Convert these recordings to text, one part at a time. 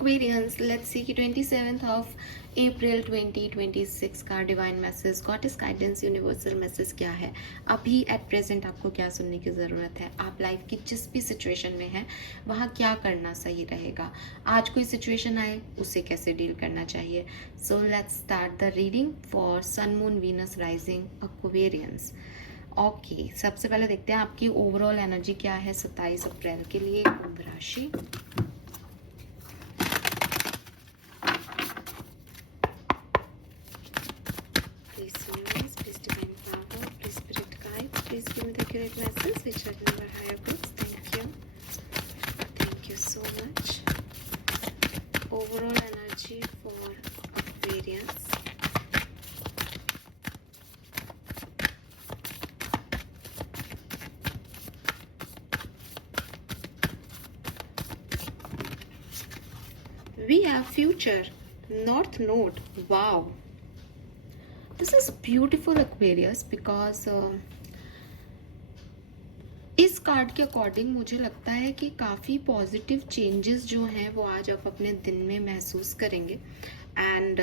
Aquarians, let's see कि 27th of April 2026 का divine message, goddess guidance, universal message क्या है अभी एट प्रेजेंट, आपको क्या सुनने की ज़रूरत है, आप लाइफ की जिस भी सिचुएशन में हैं वहाँ क्या करना सही रहेगा, आज कोई सिचुएशन आए उसे कैसे डील करना चाहिए. So let's start the reading for sun moon Venus rising Aquarians. Okay, सबसे पहले देखते हैं आपकी ओवरऑल एनर्जी क्या है 27 अप्रैल के लिए कुंभ राशि. Please give me the correct message which are in our higher books. Thank you. Thank you so much. Overall energy for Aquarians. We have future, North Node. Wow. This is beautiful Aquarius because इस card के according मुझे लगता है कि काफ़ी positive changes जो हैं वो आज आप अपने दिन में महसूस करेंगे. एंड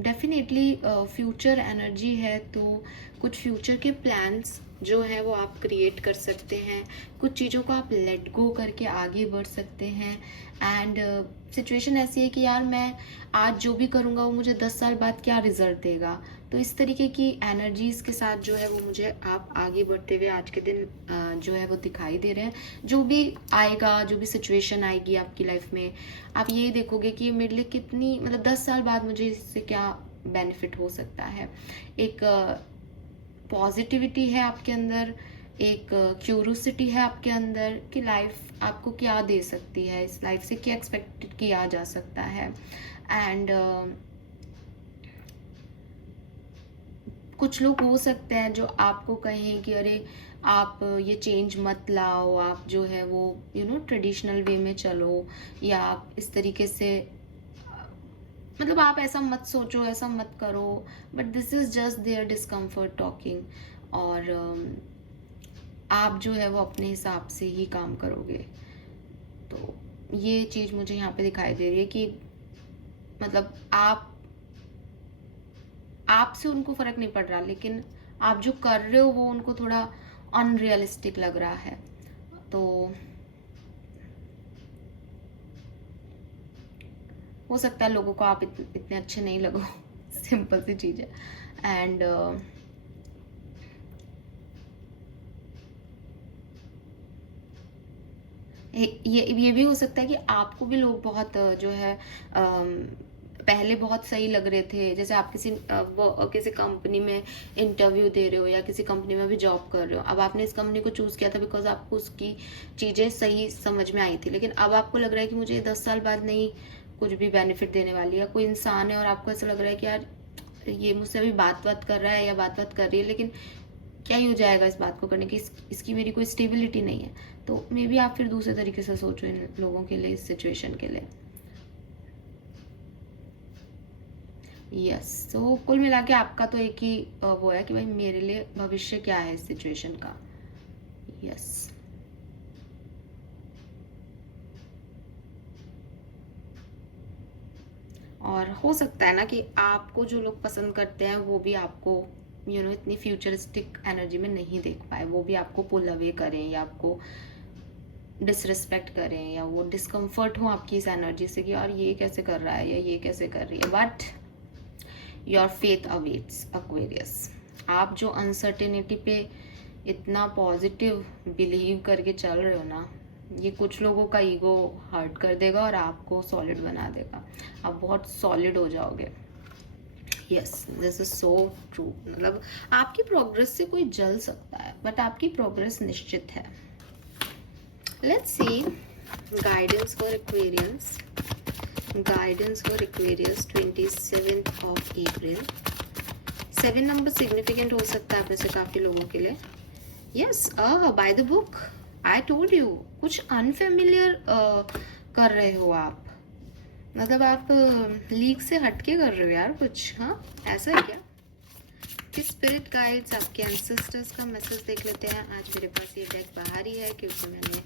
डेफिनेटली फ्यूचर एनर्जी है, तो कुछ फ्यूचर के प्लान्स जो हैं वो आप क्रिएट कर सकते हैं, कुछ चीज़ों को आप लेट गो करके आगे बढ़ सकते हैं. एंड सिचुएशन ऐसी है कि यार मैं आज जो भी करूँगा वो मुझे 10 साल बाद क्या रिजल्ट देगा, तो इस तरीके की एनर्जीज के साथ जो है वो मुझे आप आगे बढ़ते हुए आज के दिन जो है वो दिखाई दे रहे हैं. जो भी आएगा, जो भी सिचुएशन आएगी आपकी लाइफ में, आप यही देखोगे कि मेरे लिए कितनी, मतलब 10 साल बाद मुझे इससे क्या बेनिफिट हो सकता है. एक पॉजिटिविटी है आपके अंदर, एक क्यूरोसिटी है आपके अंदर कि लाइफ आपको क्या दे सकती है, इस लाइफ से क्या एक्सपेक्ट किया जा सकता है. एंड कुछ लोग हो सकते हैं जो आपको कहें कि अरे आप ये चेंज मत लाओ, आप जो है वो ट्रेडिशनल वे में चलो, या आप इस तरीके से, मतलब आप ऐसा मत सोचो, ऐसा मत करो. But this is just their discomfort talking. और आप जो है वो अपने हिसाब से ही काम करोगे. तो ये चीज़ मुझे यहाँ पे दिखाई दे रही है कि मतलब आपसे उनको फर्क नहीं पड़ रहा, लेकिन आप जो कर रहे हो वो उनको थोड़ा अनरियलिस्टिक लग रहा है. तो हो सकता है लोगों को आप इतने अच्छे नहीं लगो. सिंपल सी चीज़ है. एंड ये भी हो सकता है कि आपको भी लोग बहुत जो है पहले बहुत सही लग रहे थे. जैसे आप किसी कंपनी में इंटरव्यू दे रहे हो या किसी कंपनी में भी जॉब कर रहे हो, अब आपने इस कंपनी को चूज़ किया था बिकॉज आपको उसकी चीज़ें सही समझ में आई थी, लेकिन अब आपको लग रहा है कि मुझे 10 साल बाद नहीं कुछ भी बेनिफिट देने वाली है. कोई इंसान है और आपको ऐसा लग रहा है कि यार ये मुझसे अभी बात कर रहा है या बात कर रही है, लेकिन क्या ही हो जाएगा इस बात को करने की, इसकी मेरी कोई स्टेबिलिटी नहीं है. तो मे बी आप फिर दूसरे तरीके से सोचो इन लोगों के लिए, इस सिचुएशन के लिए. यस, तो कुल मिला के आपका तो एक ही वो है कि भाई मेरे लिए भविष्य क्या है इस सिचुएशन का. यस, और हो सकता है ना कि आपको जो लोग पसंद करते हैं वो भी आपको इतनी फ्यूचरिस्टिक एनर्जी में नहीं देख पाए, वो भी आपको पुल अवे करें या आपको डिसरिस्पेक्ट करें, या वो डिस्कम्फर्ट हो आपकी इस एनर्जी से कि यार ये कैसे कर रहा है या ये कैसे कर रही है. But your faith awaits Aquarius. आप जो अनसर्टेनिटी पे इतना पॉजिटिव बिलीव करके चल रहे हो ना, ये कुछ लोगों का ईगो हर्ट कर देगा और आपको सॉलिड बना देगा. आप बहुत सॉलिड हो जाओगे. Yes, this is so true. मतलब आपकी प्रोग्रेस से कोई जल सकता है, बट आपकी प्रोग्रेस निश्चित है. Let's see guidance for Aquarians. Guidance for Aquarius 27th of April. 7 number significant हो सकता है आप में से काफ़ी लोगों के लिए. Yes, by the book I told you, कुछ अनफेमिलियर कर रहे हो आप. मतलब आप लीग से हटके कर रहे हो यार कुछ. हाँ, ऐसा है क्या? कि स्पिरिट गाइड्स, आपके एंसेस्टर्स का मैसेज देख लेते हैं. आज मेरे पास ये डेक बाहर ही है क्योंकि मैंने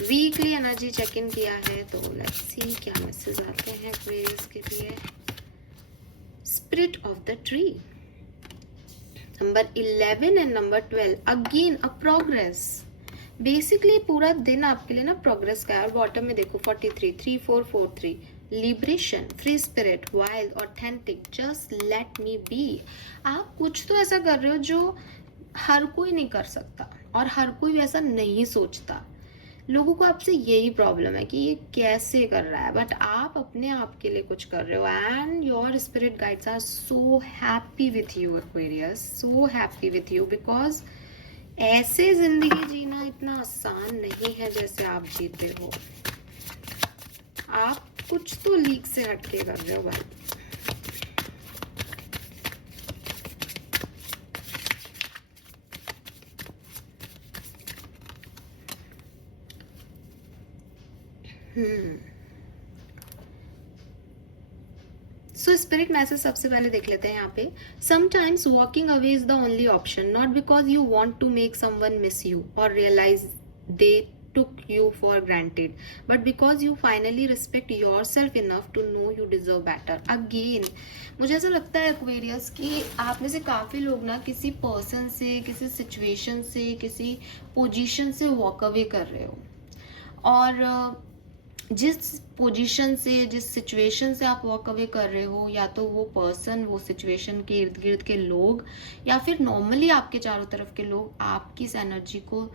वीकली एनर्जी चेक इन किया है, तो लेट्स सी क्या मैसेज आते हैं एक्वेरियस के लिए। Spirit of the tree, number 11 and number 12, again a progress. Basically पूरा दिन आपके लिए ना प्रोग्रेस का है। और बॉटम में देखो 43, 3 4 4 3, liberation, free spirit, wild, authentic, just let me be. आप कुछ तो ऐसा कर रहे हो जो हर कोई नहीं कर सकता और हर कोई वैसा नहीं सोचता। लोगों को आपसे यही प्रॉब्लम है कि ये कैसे कर रहा है, बट आप अपने आप के लिए कुछ कर रहे हो and your spirit guides are so happy with you Aquarius, so happy with you, because ऐसे जिंदगी जीना इतना आसान नहीं है जैसे आप जीते हो। आप कुछ तो लीक से हटके कर रहे हो भाई। सो स्पिरिट मैसेज सबसे पहले देख लेते हैं यहाँ पे। Sometimes walking away is the only option, not because you want to make someone miss you और realise they took you for granted, but because you finally respect yourself enough to know you deserve better. Again, मुझे ऐसा लगता है Aquarius कि आप में से काफ़ी लोग ना किसी पर्सन से, किसी सिचुएशन से, किसी पोजीशन से वॉक अवे कर रहे हो, और जिस पोजीशन से, जिस सिचुएशन से आप वॉक अवे कर रहे हो, या तो वो पर्सन, वो सिचुएशन के इर्द गिर्द के लोग, या फिर नॉर्मली आपके चारों तरफ के लोग आपकी इस एनर्जी को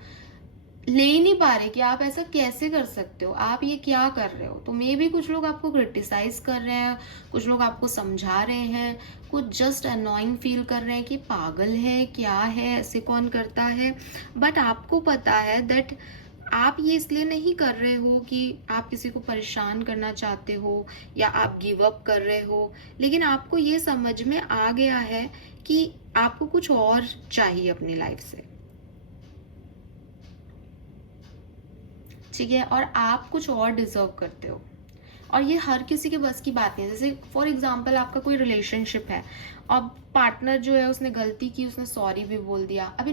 ले ही नहीं पा रहे कि आप ऐसा कैसे कर सकते हो, आप ये क्या कर रहे हो। तो मे भी कुछ लोग आपको क्रिटिसाइज कर रहे हैं, कुछ लोग आपको समझा रहे हैं, कुछ जस्ट अनोइंग फील कर रहे हैं कि पागल है, क्या है, ऐसे कौन करता है। बट आपको पता है दैट आप ये इसलिए नहीं कर रहे हो कि आप किसी को परेशान करना चाहते हो या आप गिव अप कर रहे हो, लेकिन आपको ये समझ में आ गया है कि आपको कुछ और चाहिए अपनी लाइफ से, ठीक है, और आप कुछ और डिजर्व करते हो। और ये हर किसी के बस की बात नहीं है। जैसे फॉर एग्जाम्पल आपका कोई रिलेशनशिप है, अब पार्टनर जो है उसने गलती की, उसने सॉरी भी बोल दिया। अभी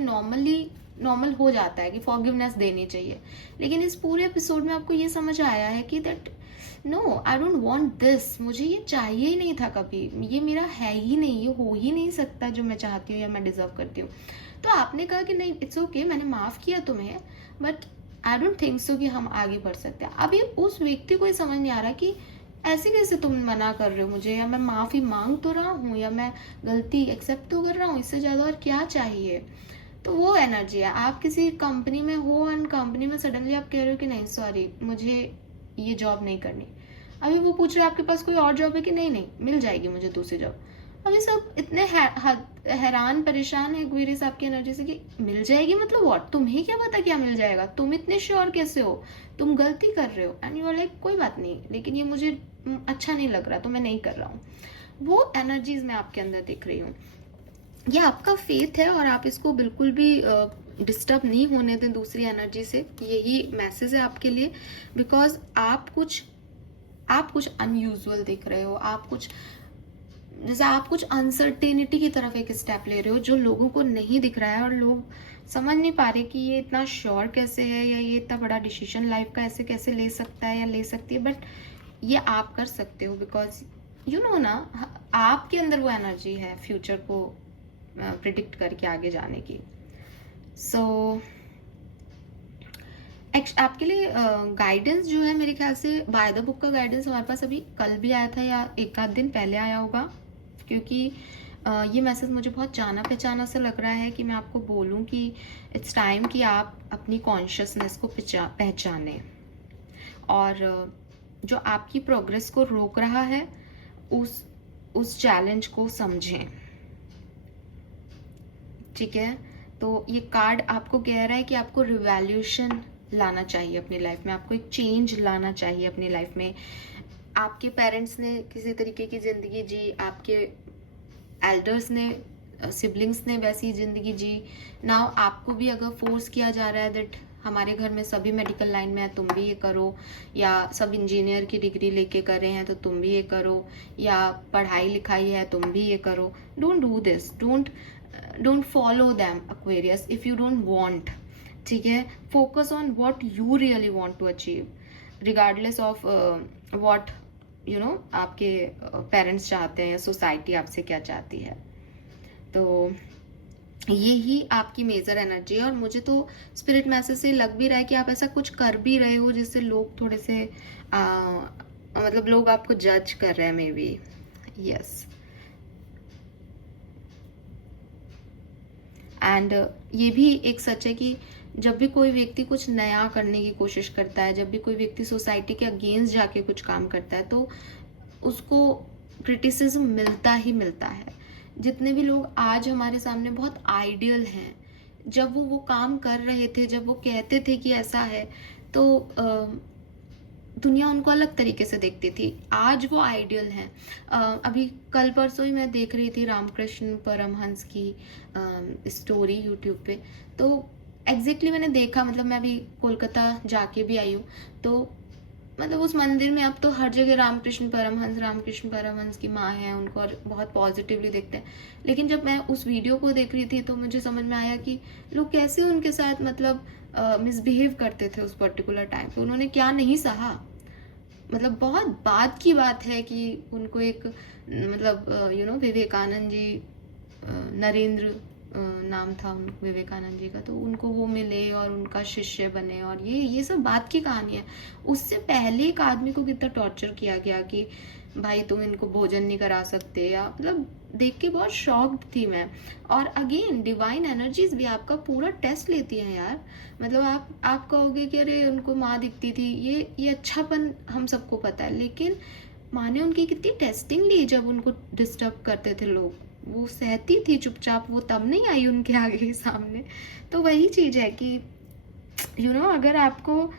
नॉर्मल हो जाता है कि फॉरगिवनेस देनी चाहिए, लेकिन इस पूरे एपिसोड में आपको ये समझ आया है कि that no, I don't want this, मुझे ये चाहिए ही नहीं था कभी, ये मेरा है ही नहीं, ये हो ही नहीं सकता जो मैं चाहती हूँ या मैं डिजर्व करती हूँ। तो आपने कहा कि नहीं, इट्स ओके, मैंने माफ किया तुम्हें, but I don't think so कि हम आगे बढ़ सकते हैं। अभी उस व्यक्ति को ये समझ नहीं आ रहा कि ऐसे कैसे तुम मना कर रहे हो मुझे, या मैं माफ़ी मांग तो रहा हूँ, या मैं गलती एक्सेप्ट तो कर रहा हूँ, इससे ज़्यादा और क्या चाहिए। तो वो एनर्जी है। आप किसी कंपनी में हो एंड कंपनी में सडनली आप कह रहे हो कि नहीं सॉरी, मुझे ये जॉब नहीं करनी। अभी वो पूछ रहे आपके पास कोई और जॉब है कि नहीं नहीं मिल जाएगी मुझे दूसरी जॉब। अभी सब इतने हैरान परेशान है क्वेरीज आपकी एनर्जी से कि मिल जाएगी मतलब व्हाट, तुम्हें क्या पता क्या मिल जाएगा, तुम इतने श्योर कैसे हो, तुम गलती कर रहे हो। एंड यू आर लाइक कोई बात नहीं, लेकिन ये मुझे अच्छा नहीं लग रहा तो मैं नहीं कर रहा हूँ। वो एनर्जीज मैं आपके अंदर देख रही हूँ। ये आपका फेथ है और आप इसको बिल्कुल भी डिस्टर्ब नहीं होने दें दूसरी एनर्जी से। यही मैसेज है आपके लिए, बिकॉज आप कुछ अनयूजुअल देख रहे हो, आप कुछ अनसर्टेनिटी की तरफ एक स्टेप ले रहे हो जो लोगों को नहीं दिख रहा है, और लोग समझ नहीं पा रहे कि ये इतना श्योर कैसे है, या ये इतना बड़ा डिसीजन लाइफ का ऐसे कैसे ले सकता है या ले सकती है। बट ये आप कर सकते हो, बिकॉज यू नो ना, आपके अंदर वो एनर्जी है फ्यूचर को प्रिडिक्ट करके आगे जाने की। सो आपके लिए गाइडेंस जो है, मेरे ख्याल से बाय द बुक का गाइडेंस हमारे पास अभी कल भी आया था या एक आध दिन पहले आया होगा, क्योंकि ये मैसेज मुझे बहुत जाना पहचाना सा लग रहा है कि मैं आपको बोलूं कि इट्स टाइम कि आप अपनी कॉन्शियसनेस को पहचानें, और जो आपकी प्रोग्रेस को रोक रहा है उस चैलेंज को समझें, ठीक है। तो ये कार्ड आपको कह रहा है कि आपको रिवैल्यूएशन लाना चाहिए अपनी लाइफ में, आपको एक चेंज लाना चाहिए अपनी लाइफ में। आपके पेरेंट्स ने किसी तरीके की ज़िंदगी जी, आपके एल्डर्स ने, सिबलिंग्स ने वैसी ज़िंदगी जी। नाउ आपको भी अगर फोर्स किया जा रहा है दैट हमारे घर में सभी मेडिकल लाइन में है, तुम भी ये करो, या सब इंजीनियर की डिग्री लेके कर रहे हैं तो तुम भी ये करो, या पढ़ाई लिखाई है तुम भी ये करो। Don't do this, don't follow them Aquarius if you don't want। ठीक है, focus on what you really want to achieve, regardless of what आपके पेरेंट्स चाहते हैं या सोसाइटी आपसे क्या चाहती है। तो ये ही आपकी मेजर एनर्जी है, और मुझे तो स्पिरिट मैसेज से लग भी रहा है कि आप ऐसा कुछ कर भी रहे हो जिससे लोग थोड़े से मतलब लोग आपको जज कर रहे हैं मे बी। यस, एंड ये भी एक सच है कि जब भी कोई व्यक्ति कुछ नया करने की कोशिश करता है, जब भी कोई व्यक्ति सोसाइटी के अगेंस्ट जाके कुछ काम करता है, तो उसको क्रिटिसिज्म मिलता ही मिलता है। जितने भी लोग आज हमारे सामने बहुत आइडियल हैं, जब वो काम कर रहे थे, जब वो कहते थे कि ऐसा है, तो दुनिया उनको अलग तरीके से देखती थी। आज वो आइडियल हैं। अभी कल परसों ही मैं देख रही थी रामकृष्ण परमहंस की स्टोरी यूट्यूब पे। तो एग्जैक्टली मैंने देखा, मतलब मैं अभी कोलकाता जाके भी आई हूँ, तो मतलब उस मंदिर में अब तो हर जगह रामकृष्ण परमहंस की माँ है, उनको और बहुत पॉजिटिवली देखते हैं। लेकिन जब मैं उस वीडियो को देख रही थी तो मुझे समझ में आया कि लोग कैसे उनके साथ मतलब मिसबिहेव करते थे उस पर्टिकुलर टाइम पे। उन्होंने क्या नहीं सहा, मतलब बहुत बात की बात है कि उनको एक मतलब विवेकानंद जी, नरेंद्र नाम था उन विवेकानंद जी का, तो उनको वो मिले और उनका शिष्य बने, और ये सब बात की कहानी है। उससे पहले एक आदमी को कितना टॉर्चर किया गया कि भाई तुम इनको भोजन नहीं करा सकते, या मतलब देख के बहुत शॉक्ड थी मैं। और अगेन डिवाइन एनर्जीज भी आपका पूरा टेस्ट लेती हैं यार। मतलब आप कहोगे कि अरे उनको माँ दिखती थी, ये अच्छापन हम सबको पता है, लेकिन माँ ने उनकी कितनी टेस्टिंग ली जब उनको डिस्टर्ब करते थे लोग। वो सहती थी चुपचाप, वो तब नहीं आई उनके आगे सामने। तो वही चीज़ है कि अगर आपको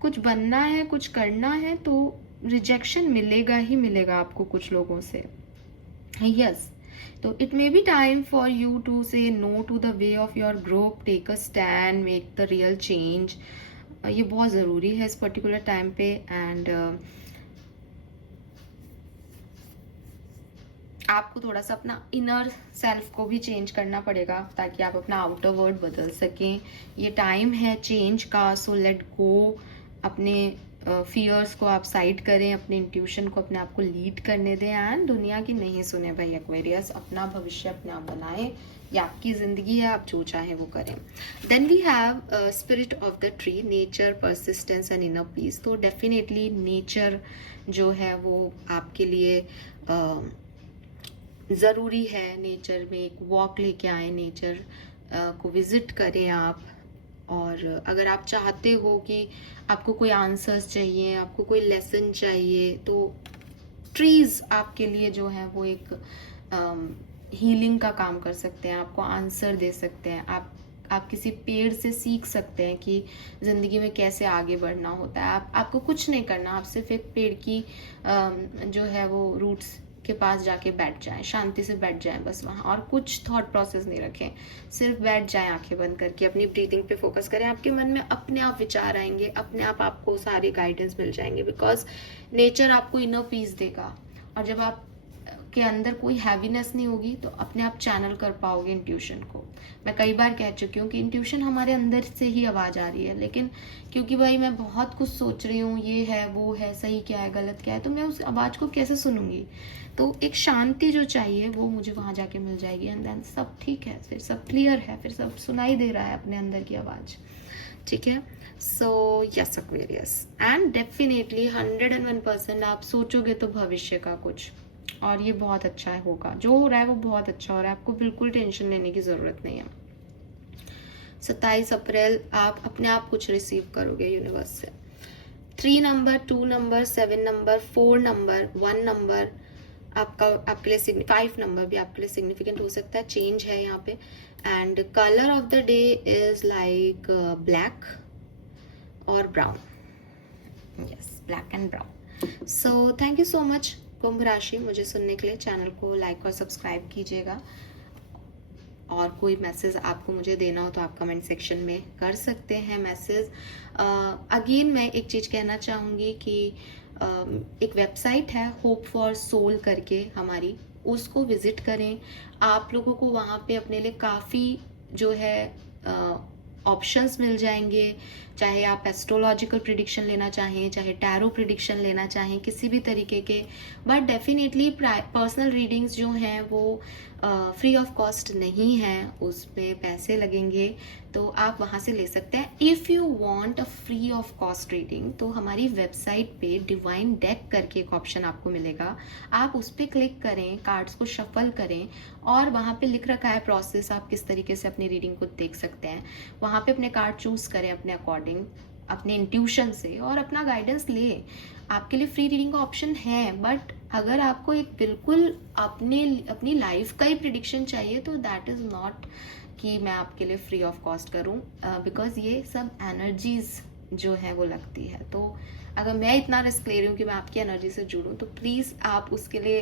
कुछ बनना है, कुछ करना है, तो रिजेक्शन मिलेगा ही मिलेगा आपको कुछ लोगों से। यस, तो it may be time for you to say no to the way of your growth, take a stand, make the real change. ये बहुत ज़रूरी है इस पर्टिकुलर टाइम पे। एंड आपको थोड़ा सा अपना इनर सेल्फ को भी चेंज करना पड़ेगा ताकि आप अपना आउटर वर्ल्ड बदल सकें। ये टाइम है चेंज का, सो लेट गो। अपने फियर्स को आप साइड करें, अपने इंट्यूशन को अपने आप को लीड करने दें, एंड दुनिया की नहीं सुने भाई एक्वेरियस। अपना भविष्य अपने आप बनाएं, ये आपकी ज़िंदगी है, आप जो चाहें वो करें। Then we have spirit of the tree, nature, persistence and inner peace. तो डेफिनेटली नेचर जो है वो आपके लिए ज़रूरी है। नेचर में एक वॉक लेके आए, नेचर को विज़िट करें आप। और अगर आप चाहते हो कि आपको कोई आंसर्स चाहिए, आपको कोई लेसन चाहिए, तो ट्रीज़ आपके लिए जो है वो एक हीलिंग का काम कर सकते हैं, आपको आंसर दे सकते हैं। आप किसी पेड़ से सीख सकते हैं कि ज़िंदगी में कैसे आगे बढ़ना होता है। आपको कुछ नहीं करना, आप सिर्फ एक पेड़ की जो है वो रूट्स के पास जाके बैठ जाएं, शांति से बैठ जाएं बस वहाँ, और कुछ थॉट प्रोसेस नहीं रखें। सिर्फ बैठ जाएं आंखें बंद करके, अपनी ब्रीथिंग पे फोकस करें। आपके मन में अपने आप विचार आएंगे, अपने आप आपको सारे गाइडेंस मिल जाएंगे, बिकॉज नेचर आपको इनर पीस देगा। और जब आप के अंदर कोई हैवीनेस नहीं होगी तो अपने आप चैनल कर पाओगे इंट्यूशन को। मैं कई बार कह चुकी हूँ कि इंट्यूशन हमारे अंदर से ही आवाज़ आ रही है, लेकिन क्योंकि भाई मैं बहुत कुछ सोच रही हूँ, ये है वो है, सही क्या है गलत क्या है, तो मैं उस आवाज़ को कैसे सुनूंगी। तो एक शांति जो चाहिए वो मुझे वहाँ जाके मिल जाएगी, एंड देन सब ठीक है, फिर सब क्लियर है, फिर सब सुनाई दे रहा है अपने अंदर की आवाज़। ठीक है, so yes Aquarius, and definitely 101% आप सोचोगे तो भविष्य का कुछ, और ये बहुत अच्छा होगा। जो हो रहा है वो बहुत अच्छा हो रहा है, आपको बिल्कुल टेंशन लेने की ज़रूरत नहीं है। 27 अप्रैल आप अपने आप कुछ रिसीव करोगे यूनिवर्स से। 3 number, 2 number, 7 number, 4 number, 1 number आपके लिए 5 नंबर भी आपके लिए सिग्निफिकेंट हो सकता है। चेंज है यहाँ पे। And colour of the day is like black और brown. Yes, black and brown. So thank you so much कुंभ राशि मुझे सुनने के लिए। चैनल को लाइक और सब्सक्राइब कीजिएगा, और कोई मैसेज आपको मुझे देना हो तो आप कमेंट सेक्शन में कर सकते हैं मैसेज। अगेन मैं एक चीज़ कहना चाहूँगी कि एक वेबसाइट है होप फॉर सोल करके हमारी, उसको विजिट करें। आप लोगों को वहाँ पे अपने लिए काफ़ी जो है ऑप्शंस मिल जाएंगे, चाहे आप एस्ट्रोलॉजिकल प्रिडिक्शन लेना चाहें, चाहे टैरो प्रिडिक्शन लेना चाहें, किसी भी तरीके के। बट डेफिनेटली पर्सनल रीडिंग्स जो हैं वो फ्री ऑफ कॉस्ट नहीं है, उस पर पैसे लगेंगे, तो आप वहाँ से ले सकते हैं। If you want a free of cost reading तो हमारी वेबसाइट पे डिवाइन डेक करके एक ऑप्शन आपको मिलेगा, आप उस पर क्लिक करें, कार्ड्स को शफल करें और वहाँ पे लिख रखा है प्रोसेस, आप किस तरीके से अपनी रीडिंग को देख सकते हैं। वहाँ पे अपने कार्ड चूज करें अपने अकॉर्डिंग, अपने इंट्यूशन से, और अपना गाइडेंस ले। आपके लिए फ्री रीडिंग का ऑप्शन है, बट अगर आपको एक बिल्कुल अपनी लाइफ का ही प्रिडिक्शन चाहिए तो दैट इज़ नॉट कि मैं आपके लिए फ्री ऑफ कॉस्ट करूं, बिकॉज ये सब एनर्जीज जो है वो लगती है। तो अगर मैं इतना रिस्क ले रही हूँ कि मैं आपकी एनर्जी से जुड़ूं, तो प्लीज़ आप उसके लिए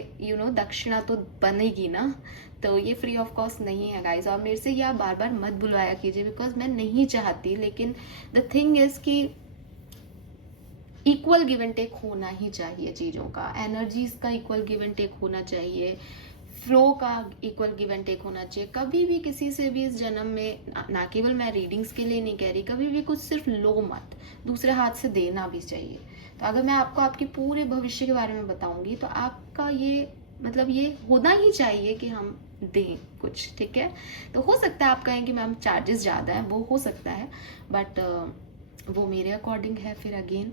दक्षिणा तो बनेगी ना। तो ये फ्री ऑफ कॉस्ट नहीं है गाइज, और मेरे से ये आप बार बार मत बुलवाया कीजिए, बिकॉज मैं नहीं चाहती। लेकिन द थिंग इज कि इक्वल गिव एंड टेक होना ही चाहिए चीज़ों का, एनर्जीज का इक्वल गिव एंड टेक होना चाहिए, फ्लो का इक्वल गिव एंड टेक होना चाहिए। कभी भी किसी से भी इस जन्म में, ना केवल मैं रीडिंग्स के लिए नहीं कह रही, कभी भी कुछ सिर्फ लो मत, दूसरे हाथ से देना भी चाहिए। तो अगर मैं आपको आपके पूरे भविष्य के बारे में बताऊंगी तो आपका ये ये होना ही चाहिए कि हम दें कुछ, ठीक है। तो हो सकता है आप कहें कि मैम चार्जेस ज़्यादा है, वो हो सकता है, बट वो मेरे अकॉर्डिंग है फिर अगेन,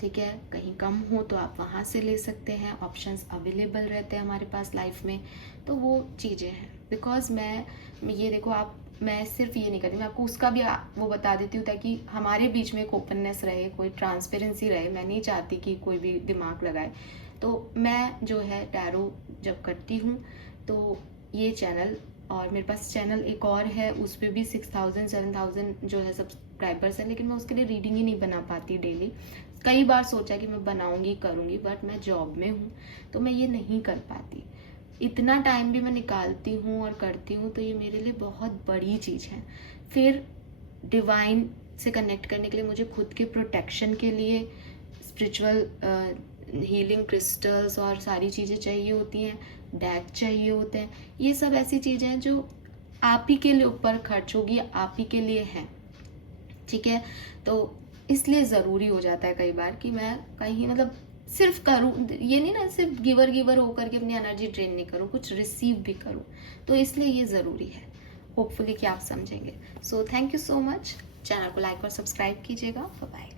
ठीक है। कहीं कम हो तो आप वहाँ से ले सकते हैं, ऑप्शंस अवेलेबल रहते हैं हमारे पास लाइफ में, तो वो चीज़ें हैं। बिकॉज मैं ये देखो, मैं सिर्फ ये नहीं करती, मैं आपको उसका भी वो बता देती हूँ ताकि हमारे बीच में एक ओपननेस रहे, कोई ट्रांसपेरेंसी रहे। मैं नहीं चाहती कि कोई भी दिमाग लगाए। तो मैं जो है टैरो जब करती हूँ तो ये चैनल, और मेरे पास चैनल एक और है, उस पर भी 6000 7000 जो है सब्सक्राइबर्स हैं, लेकिन मैं उसके लिए रीडिंग ही नहीं बना पाती डेली। कई बार सोचा कि मैं बनाऊंगी करूंगी, बट मैं जॉब में हूँ तो मैं ये नहीं कर पाती। इतना टाइम भी मैं निकालती हूँ और करती हूँ, तो ये मेरे लिए बहुत बड़ी चीज़ है। फिर डिवाइन से कनेक्ट करने के लिए मुझे खुद के प्रोटेक्शन के लिए स्पिरिचुअल हीलिंग क्रिस्टल्स और सारी चीज़ें चाहिए होती हैं, डेक चाहिए होते हैं। ये सब ऐसी चीज़ें हैं जो आप ही के लिए ऊपर खर्च होगी, आप ही के लिए हैं, ठीक है। तो इसलिए ज़रूरी हो जाता है कई बार कि मैं कहीं सिर्फ करूँ, ये नहीं ना सिर्फ गिवर होकर के अपनी एनर्जी ड्रेन नहीं करूँ, कुछ रिसीव भी करूँ। तो इसलिए ये ज़रूरी है, होपफुली कि आप समझेंगे। So thank you so much. Channel को लाइक और सब्सक्राइब कीजिएगा। Bye bye.